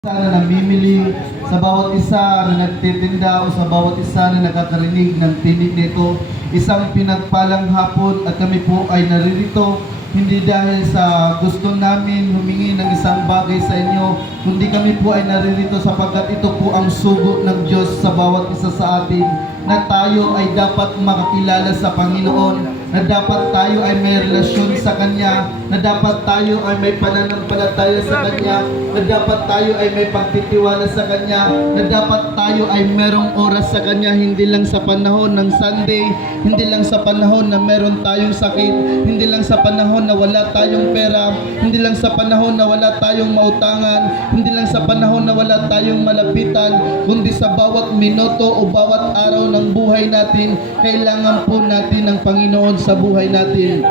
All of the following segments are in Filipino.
Na namimili, sa bawat isa na nagtitinda o sa bawat isa na nakakarinig ng tinig nito, isang pinagpalang hapon at kami po ay naririto hindi dahil sa gusto namin humingi ng isang bagay sa inyo, kundi kami po ay naririto sapagkat ito po ang sugo ng Diyos sa bawat isa sa atin, na tayo ay dapat makakilala sa Panginoon, na dapat tayo ay may relasyon sa Kanya, na dapat tayo ay may pananampalataya sa Kanya, na dapat tayo ay may pagtitiwala sa Kanya, na dapat tayo ay merong oras sa Kanya, hindi lang sa panahon ng Sunday, hindi lang sa panahon na meron tayong sakit, hindi lang sa panahon na wala tayong pera, hindi lang sa panahon na wala tayong mautangan, hindi lang sa panahon na wala tayong malapitan, kundi sa bawat minuto o bawat araw ng buhay natin, kailangan po natin ng Panginoon sa buhay natin.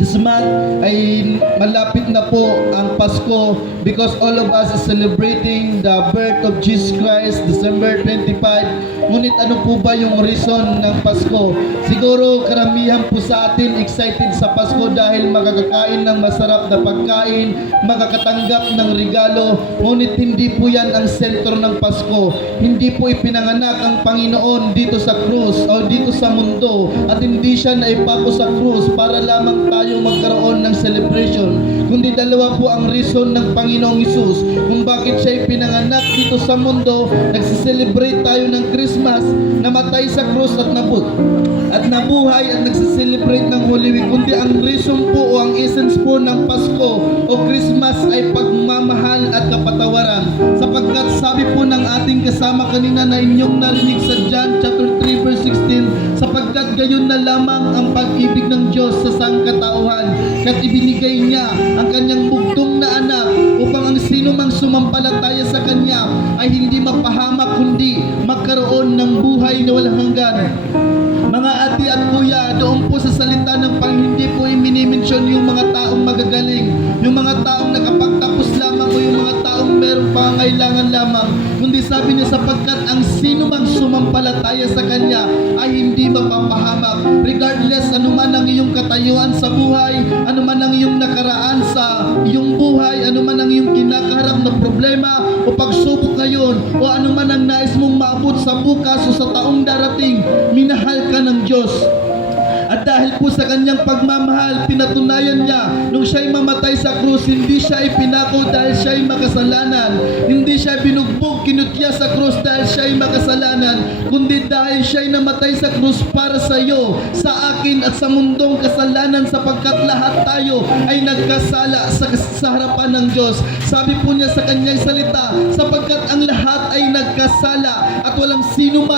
This month ay malapit na po ang Pasko because all of us are celebrating the birth of Jesus Christ, December 25. Ngunit ano po ba yung reason ng Pasko? Siguro karamihan po sa atin excited sa Pasko dahil makakakain ng masarap na pagkain, makakatanggap ng regalo. Ngunit hindi po yan ang sentro ng Pasko. Hindi po ipinanganak ang Panginoon dito sa krus o dito sa mundo, at hindi siya naipako sa krus para lamang tayo magkaroon ng celebration, kundi dalawa po ang reason ng Panginoong Hesus kung bakit siya pinanganak dito sa mundo. Nagsiselebrate tayo ng Christmas, namatay sa krus at nabuhay at nagsiselebrate ng Holy Week, kundi ang reason po o ang essence po ng Pasko o Christmas ay pagmamahal at kapatawaran, sapagkat sabi po ng ating kasama kanina na inyong narinig sa John chapter 3 verse 16, sapagkat gayon na lamang ang pag-ibig ng Diyos sa sangkatauhan, kaya't ibinigay niya ang kanyang bugtong na anak upang ang sino mang sumampalataya sa kanya ay hindi mapahamak kundi magkaroon ng buhay na walang hanggan. Mga ate at kuya, doon po sa salita ng hindi po i-mention yung mga taong magagaling, yung mga taong nakapagtapos lamang o yung mga taong merong pangangailangan lamang, kundi sabi niya sapagkat ang sino mang sumampalataya sa kanya ay hindi mapapahamak, regardless anuman ang iyong katayuan sa buhay, anuman ang iyong nakaraan sa iyong buhay, anuman ang iyong kinakaharap na problema o pagsubok ngayon, o anuman ang nais mong maabot sa bukas o sa taong darating, minahal ka ng Diyos. At dahil po sa kanyang pagmamahal, pinatunayan niya nung siya'y mamatay sa krus, hindi siya ipinako dahil siya'y makasalanan, hindi siya binugbog, kinutya sa krus dahil siya'y makasalanan, kundi dahil siya'y namatay sa krus para sa iyo, sa akin at sa mundong kasalanan, sapagkat lahat tayo ay nagkasala sa harapan ng Diyos. Sabi po niya sa kanyang salita, sapagkat ang lahat ay nagkasala at walang sino man